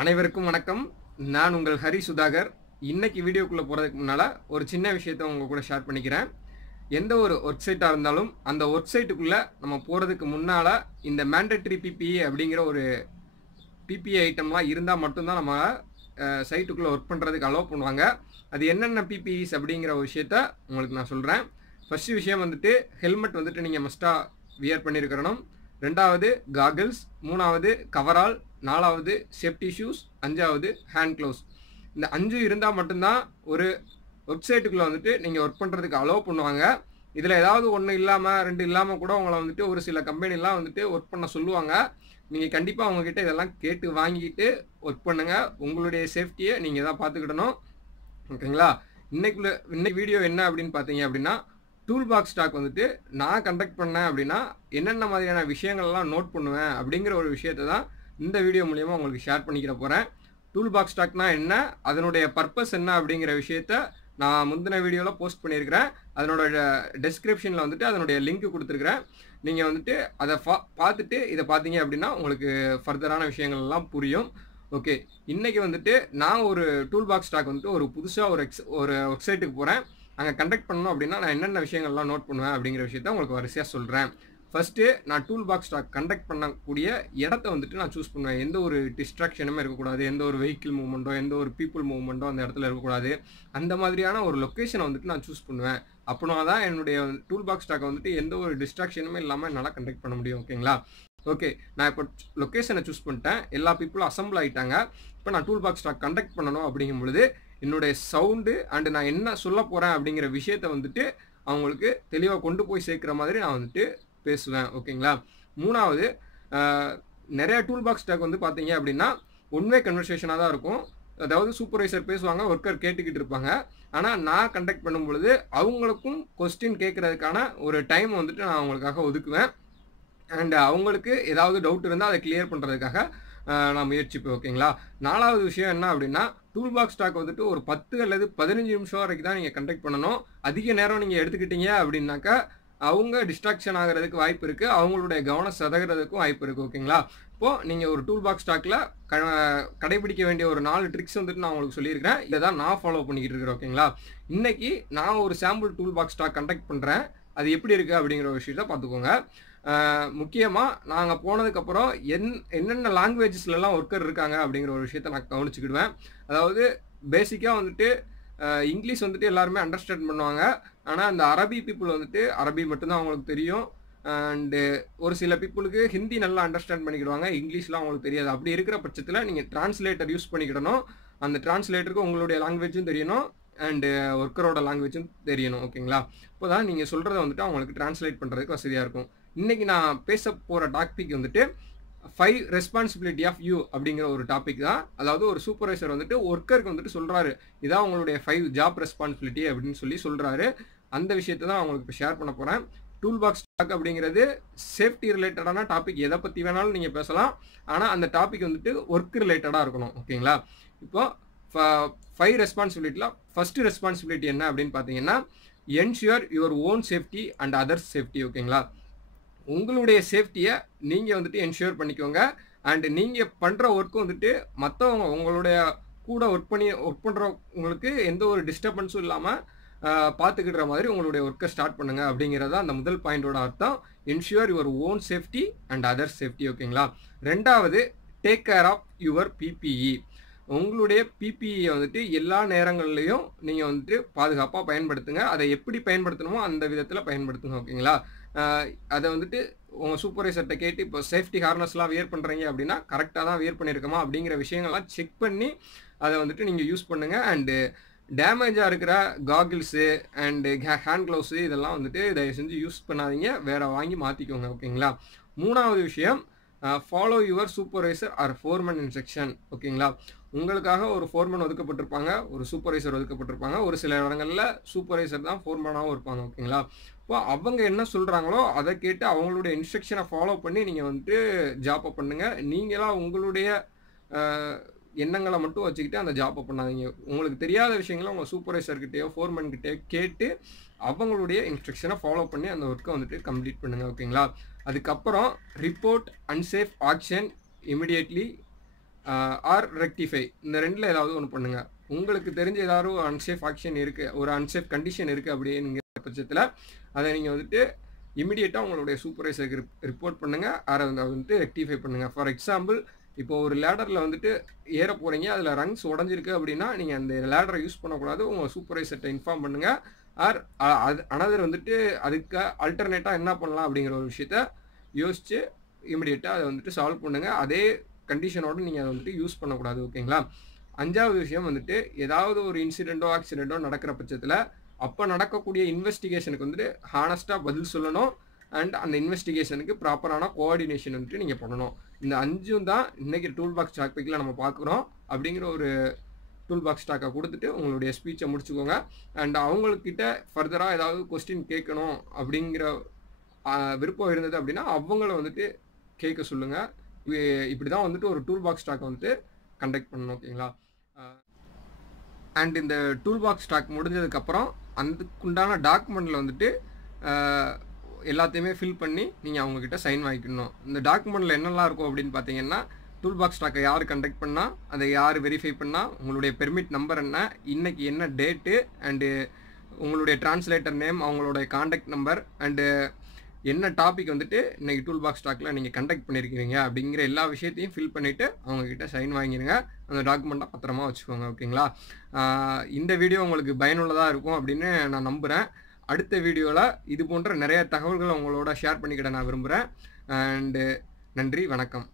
அனைவருக்கும் வணக்கம். நான் உங்கள் ஹரி சுதாகர். இன்னைக்கு வீடியோக்குள்ளே போகிறதுக்கு முன்னால் ஒரு சின்ன விஷயத்தை உங்கள் கூட ஷேர் பண்ணிக்கிறேன். எந்த ஒரு ஒர்க் சைட்டாக இருந்தாலும் அந்த ஒர்க் சைட்டுக்குள்ளே நம்ம போகிறதுக்கு முன்னால் இந்த மேண்டேட்டரி பிபிஇ அப்படிங்கிற ஒரு பிபிஇ ஐட்டம்லாம் இருந்தால் மட்டும்தான் நம்ம சைட்டுக்குள்ளே ஒர்க் பண்ணுறதுக்கு அலோவ் பண்ணுவாங்க. அது என்னென்ன பிபிஇஸ் அப்படிங்கிற ஒரு விஷயத்த உங்களுக்கு நான் சொல்கிறேன். ஃபஸ்ட்டு விஷயம் வந்துட்டு ஹெல்மெட் வந்துட்டு நீங்கள் மஸ்ட்டாக வியர் பண்ணியிருக்கணும். ரெண்டாவது காகிள்ஸ், மூணாவது கவரால், நாலாவது சேஃப்டி ஷூஸ், அஞ்சாவது ஹேண்ட் க்ளவுஸ். இந்த 5 இருந்தால் மட்டும்தான் ஒரு வெப்சைட்டுக்குள்ளே வந்துட்டு நீங்கள் ஒர்க் பண்ணுறதுக்கு அலோவ் பண்ணுவாங்க. இதில் ஏதாவது ஒன்று இல்லாமல் 2 இல்லாமல் கூட உங்களை வந்துட்டு ஒரு சில கம்பெனிலாம் வந்துட்டு ஒர்க் பண்ண சொல்லுவாங்க. நீங்கள் கண்டிப்பாக அவங்கக்கிட்ட இதெல்லாம் கேட்டு வாங்கிக்கிட்டு ஒர்க் பண்ணுங்கள். உங்களுடைய சேஃப்டியை நீங்கள் தான் பார்த்துக்கிடணும். ஓகேங்களா? இன்னைக்கு வீடியோ என்ன அப்படின்னு பார்த்தீங்க அப்படின்னா, டூல் பாக்ஸ் ஸ்டாக் வந்துட்டு நான் கண்டக்ட் பண்ணேன் அப்படின்னா என்னென்ன மாதிரியான விஷயங்கள்லாம் நோட் பண்ணுவேன் அப்படிங்கிற ஒரு விஷயத்தை தான் இந்த வீடியோ மூலியமாக உங்களுக்கு ஷேர் பண்ணிக்கிற போகிறேன். டூல் பாக்ஸ் ஸ்டாக்னா என்ன, அதனுடைய பர்பஸ் என்ன அப்படிங்கிற விஷயத்த நான் முந்தின வீடியோவில் போஸ்ட் பண்ணியிருக்கிறேன். அதனோட டெஸ்கிரிப்ஷனில் வந்துட்டு அதனுடைய லிங்க் கொடுத்துருக்குறேன். நீங்கள் வந்துட்டு அதை பார்த்துட்டு இதை பார்த்தீங்க அப்படின்னா உங்களுக்கு ஃபர்தரான விஷயங்கள் எல்லாம் புரியும். ஓகே, இன்றைக்கி வந்துட்டு நான் ஒரு டூல் பாக்ஸ் ஸ்டாக் வந்துட்டு ஒரு புதுசாக ஒரு வெப்சைட்டுக்கு போகிறேன். அங்கே கண்டக்ட் பண்ணணும் அப்படின்னா நான் என்னென்ன விஷயங்கள்லாம் நோட் பண்ணுவேன் அப்படிங்கிற விஷயத்த உங்களுக்கு வரிசையாக சொல்கிறேன். ஃபஸ்ட்டு நான் டூல் பாக்ஸ் ஸ்டாக் கண்டக்ட் பண்ணக்கூடிய இடத்த வந்துட்டு நான் சூஸ் பண்ணுவேன். எந்த ஒரு டிஸ்ட்ராக்ஷனுமே இருக்கக்கூடாது, எந்த ஒரு வெஹிக்கிள் மூவ்மெண்ட்டோ எந்த ஒரு பீப்புள் மூவ்மெண்ட்டோ அந்த இடத்துல இருக்கக்கூடாது. அந்த மாதிரியான ஒரு லொக்கேஷனை வந்துட்டு நான் சூஸ் பண்ணுவேன். அப்படின்னா தான் என்னுடைய டூல் பாக்ஸ் ஸ்டாக்கை வந்துட்டு எந்த ஒரு டிஸ்ட்ராக்ஷனுமே இல்லாமல் என்னால் கண்டக்ட் பண்ண முடியும். ஓகேங்களா? ஓகே, நான் இப்போ லொக்கேஷனை சூஸ் பண்ணிட்டேன். எல்லா பீப்புளும் அசம்பிள் ஆகிட்டாங்க. இப்போ நான் டூல் பாக்ஸ் ஸ்டாக் கண்டக்ட் பண்ணணும் அப்படிங்கும் பொழுது என்னுடைய சவுண்டு அண்டு நான் என்ன சொல்ல போகிறேன் அப்படிங்கிற விஷயத்தை வந்துட்டு அவங்களுக்கு தெளிவாக கொண்டு போய் சேர்க்குற மாதிரி நான் வந்துட்டு பேசுவேன். ஓகேங்களா? மூணாவது, நிறைய டூல் பாக்ஸ் ஸ்டாக் வந்து பார்த்தீங்க அப்படின்னா ஒன்வே கன்வர்சேஷனாக தான் இருக்கும். அதாவது சூப்பர்வைசர் பேசுவாங்க, ஒர்க்கர் கேட்டுக்கிட்டு இருப்பாங்க. ஆனால் நான் கண்டக்ட் பண்ணும் பொழுது அவங்களுக்கும் கொஸ்டின் கேட்குறதுக்கான ஒரு டைம் வந்துட்டு நான் அவங்களுக்காக ஒதுக்குவேன். அண்ட் அவங்களுக்கு ஏதாவது டவுட் இருந்தால் அதை கிளியர் பண்ணுறதுக்காக நான் முயற்சிப்பேன். ஓகேங்களா? நாலாவது விஷயம் என்ன அப்படின்னா, டூல் பாக்ஸ் ஸ்டாக் வந்துட்டு ஒரு 10 அல்லது 15 நிமிஷம் வரைக்கும் தான் நீங்கள் கண்டக்ட் பண்ணணும். அதிக நேரம் நீங்கள் எடுத்துக்கிட்டீங்க அப்படின்னாக்கா அவங்க டிஸ்ட்ராக்ஷன் ஆகிறதுக்கு வாய்ப்பு இருக்குது, அவங்களுடைய கவனம் சதகிறதுக்கும் வாய்ப்பு இருக்குது. ஓகேங்களா? இப்போது நீங்கள் ஒரு டூல் பாக்ஸ் ஸ்டாக்கில் கடைபிடிக்க வேண்டிய ஒரு 4 ட்ரிக்ஸ் வந்துட்டு நான் உங்களுக்கு சொல்லியிருக்கிறேன். இதை தான் நான் ஃபாலோ பண்ணிக்கிட்டு இருக்கிறேன். ஓகேங்களா? இன்றைக்கி நான் ஒரு sample tool box talk conduct பண்ணுறேன். அது எப்படி இருக்குது அப்படிங்கிற ஒரு விஷயத்தை பார்த்துக்கோங்க. முக்கியமாக நாங்கள் போனதுக்கப்புறம் என்னென்ன லாங்குவேஜஸ்லாம் ஒர்க்கர் இருக்காங்க அப்படிங்கிற ஒரு விஷயத்தை நான் கவனிச்சுக்கிடுவேன். அதாவது பேசிக்காக வந்துட்டு இங்கிலீஷ் வந்துட்டு எல்லாருமே அண்டர்ஸ்டாண்ட் பண்ணுவாங்க. ஆனால் அந்த அரபி பீப்புள் வந்துட்டு அரபி மட்டும்தான் அவங்களுக்கு தெரியும். அண்டு ஒரு சில பீப்புளுக்கு ஹிந்தி நல்லா அண்டர்ஸ்டாண்ட் பண்ணிக்கிடுவாங்க, இங்கிலீஷ்லாம் அவங்களுக்கு தெரியாது. அப்படி இருக்கிற பட்சத்தில் நீங்கள் டிரான்ஸ்லேட்டர் யூஸ் பண்ணிக்கிடணும். அந்த டிரான்ஸ்லேட்டருக்கு உங்களுடைய லாங்குவேஜும் தெரியணும் அண்டு ஒர்க்கரோட லாங்குவேஜும் தெரியணும். ஓகேங்களா? இப்போ தான் நீங்கள் சொல்கிறத வந்துட்டு அவங்களுக்கு டிரான்ஸ்லேட் பண்ணுறதுக்கு வசதியாக இருக்கும். இன்றைக்கி நான் பேச போகிற டாபிக் வந்துட்டு 5 ரெஸ்பான்சிபிலிட்டி ஆஃப் யூ அப்படிங்கிற ஒரு டாபிக் தான். அதாவது ஒரு சூப்பர்வைசர் வந்துட்டு ஒர்க்கருக்கு வந்துட்டு சொல்கிறாரு, இதான் உங்களுடைய 5 ஜாப் ரெஸ்பான்சிபிலிட்டி அப்படின்னு சொல்கிறாரு. அந்த விஷயத்தை தான் அவங்களுக்கு இப்போ ஷேர் பண்ண போகிறேன். டூல் பாக்ஸ் ஸ்டாக் அப்படிங்கிறது சேஃப்டி ரிலேட்டடான டாபிக். எதை பற்றி வேணாலும் நீங்கள் பேசலாம், ஆனால் அந்த டாபிக் வந்துட்டு ஒர்க் ரிலேட்டடாக இருக்கணும். ஓகேங்களா? இப்போ 5 ரெஸ்பான்சிபிலிட்டியில் ஃபஸ்ட்டு ரெஸ்பான்சிபிலிட்டி என்ன அப்படின்னு பார்த்தீங்கன்னா, ensure your own safety and others safety. ஓகேங்களா? உங்களுடைய சேஃப்டியை நீங்கள் வந்துட்டு என்ஷூர் பண்ணிக்கோங்க. அண்ட் நீங்கள் பண்ணுற ஒர்க்கு வந்துட்டு மற்றவங்க உங்களுடைய கூட ஒர்க் பண்ணுறவங்களுக்கு எந்த ஒரு டிஸ்டர்பன்ஸும் இல்லாமல் பார்த்துக்கிற மாதிரி உங்களுடைய ஒர்க்கை ஸ்டார்ட் பண்ணுங்கள் அப்படிங்கிறதா அந்த முதல் பாயிண்டோட அர்த்தம். Ensure your own safety and others safety. ஓகேங்களா? ரெண்டாவது, take care of your PPE. உங்களுடைய பிபிஇயை வந்துட்டு எல்லா நேரங்கள்லையும் நீங்கள் வந்துட்டு பாதுகாப்பாக பயன்படுத்துங்க. அதை எப்படி பயன்படுத்தணுமோ அந்த விதத்தில் பயன்படுத்துங்க. ஓகேங்களா? அதை வந்துட்டு உங்கள் சூப்பர்வைசர்கிட்ட கேட்டு இப்போ சேஃப்டி ஹார்னஸ்லாம் வியர் பண்ணுறீங்க அப்படின்னா கரெக்டாக தான் வியர் பண்ணியிருக்கோமா அப்படிங்கிற விஷயங்கள்லாம் செக் பண்ணி அதை வந்துட்டு நீங்கள் யூஸ் பண்ணுங்கள். அண்டு டேமேஜாக இருக்கிற காகிள்ஸு அண்டு ஹேண்ட் க்ளவுஸு இதெல்லாம் வந்துட்டு தயவு செஞ்சு யூஸ் பண்ணாதீங்க, வேறு வாங்கி மாற்றிக்கோங்க. ஓகேங்களா? மூணாவது விஷயம், follow your supervisor or foreman instruction. ஓகேங்களா? உங்களுக்காக ஒரு ஃபோர்மேன் ஒதுக்கப்பட்டிருப்பாங்க, ஒரு சூப்பர்வைசர் ஒதுக்கப்பட்டிருப்பாங்க. ஒரு சில இடங்களில் சூப்பர்வைசர் தான் ஃபோர்மேனாகவும் இருப்பாங்க. ஓகேங்களா? இப்போ அவங்க என்ன சொல்கிறாங்களோ அதை கேட்டு அவங்களுடைய இன்ஸ்ட்ரக்ஷனை ஃபாலோ பண்ணி நீங்கள் வந்துட்டு ஜாப்பை பண்ணுங்கள். நீங்களாக உங்களுடைய எண்ணங்களை மட்டும் வச்சுக்கிட்டு அந்த ஜாப்பை பண்ணாதீங்க. உங்களுக்கு தெரியாத விஷயங்களை உங்கள் சூப்பர்வைசர்கிட்டயோ ஃபோர்மேன்கிட்டயோ கேட்டு அவங்களுடைய இன்ஸ்ட்ரக்ஷனை ஃபாலோ பண்ணி அந்த ஒர்க்கை வந்துட்டு கம்ப்ளீட் பண்ணுங்கள். ஓகேங்களா? அதுக்கப்புறம் report unsafe action immediately or rectify இந்த ரெண்டில் ஏதாவது ஒன்று பண்ணுங்கள். உங்களுக்கு தெரிஞ்ச ஏதாவது ஒரு அன்சேஃப் ஆக்ஷன் இருக்குது, ஒரு அன்சேஃப் கண்டிஷன் இருக்குது அப்படிங்கிற பட்சத்தில் அதை நீங்கள் வந்துட்டு இமிடியேட்டாக உங்களுடைய சூப்பர்வைசருக்கு ரிப்போர்ட் பண்ணுங்கள். அதை வந்துட்டு ரெக்டிஃபை பண்ணுங்கள். ஃபார் எக்ஸாம்பிள், இப்போ ஒரு லேடரில் வந்துட்டு ஏற போகிறீங்க, அதில் ரங்ஸ் உடஞ்சிருக்கு அப்படின்னா நீங்கள் அந்த லேடரை யூஸ் பண்ணக்கூடாது. உங்கள் சூப்பர்வைசர்கிட்ட இன்ஃபார்ம் பண்ணுங்கள். ஆர் அது அனதர் வந்துட்டு அதுக்கு அல்டர்னேட்டாக என்ன பண்ணலாம் அப்படிங்கிற ஒரு விஷயத்த யோசித்து இமிடியேட்டாக அதை வந்துட்டு சால்வ் பண்ணுங்கள். அதே கண்டிஷனோடு நீங்கள் அதை வந்துட்டு யூஸ் பண்ணக்கூடாது. ஓகேங்களா? 5வது விஷயம் வந்துட்டு, ஏதாவது ஒரு இன்சிடெண்ட்டோ ஆக்சிடெண்ட்டோ நடக்கிற பட்சத்தில் அப்போ நடக்கக்கூடிய இன்வெஸ்டிகேஷனுக்கு வந்துட்டு ஹானஸ்ட்டாக பதில் சொல்லணும். அண்ட் அந்த இன்வெஸ்டிகேஷனுக்கு ப்ராப்பரான கோஆர்டினேஷன் வந்துட்டு நீங்கள் பண்ணணும். இந்த 5ம் தான் இன்றைக்கி டூல் பாக்ஸ் டாப்பிக்கில் நம்ம பார்க்குறோம். அப்படிங்கிற ஒரு டூல் பாக்ஸ் டாக்கை கொடுத்துட்டு உங்களுடைய ஸ்பீச்சை முடிச்சுக்கோங்க. அண்ட் அவங்கக்கிட்ட ஃபர்தராக ஏதாவது கொஸ்டின் கேட்கணும் அப்படிங்கிற விருப்பம் இருந்தது அப்படின்னா அவங்கள வந்துட்டு கேட்க சொல்லுங்கள். இப்படி தான் வந்துட்டு ஒரு டூல் பாக்ஸ் டாக்கை வந்துட்டு கண்டக்ட் பண்ணணும். ஓகேங்களா? அண்ட் இந்த டூல் பாக்ஸ் டாக் முடிஞ்சதுக்கப்புறம் அதுக்குண்டான டாக்குமெண்ட்டில் வந்துட்டு எல்லாத்தையுமே ஃபில் பண்ணி நீங்கள் அவங்கக்கிட்ட சைன் வாங்கிக்கணும். இந்த டாக்குமெண்ட்டில் என்னெல்லாம் இருக்கும் அப்படின்னு பார்த்தீங்கன்னா, டூல் பாக்ஸ் டாக்கை யார் கண்டக்ட் பண்ணால், அதை யார் வெரிஃபை பண்ணால், உங்களுடைய பெர்மிட் நம்பர் என்ன, இன்றைக்கி என்ன டேட்டு, அண்டு உங்களுடைய டிரான்ஸ்லேட்டர் நேம், அவங்களோட காண்டாக்ட் நம்பர், அண்டு என்ன டாபிக் வந்துட்டு இன்றைக்கி டூல் பாக்ஸ் டாக்கில் நீங்கள் கண்டக்ட் பண்ணியிருக்கிறீங்க அப்படிங்கிற எல்லா விஷயத்தையும் ஃபில் பண்ணிவிட்டு அவங்கக்கிட்ட சைன் வாங்கிடுங்க. அந்த டாக்குமெண்ட்டை பத்திரமா வச்சுக்கோங்க. ஓகேங்களா? இந்த வீடியோ உங்களுக்கு பயனுள்ளதாக இருக்கும் அப்படின்னு நான் நம்புகிறேன். அடுத்த வீடியோவில் இது போன்ற நிறைய தகவல்களை உங்களோட ஷேர் பண்ணிக்கிட நான் விரும்புகிறேன். அண்டு நன்றி, வணக்கம்.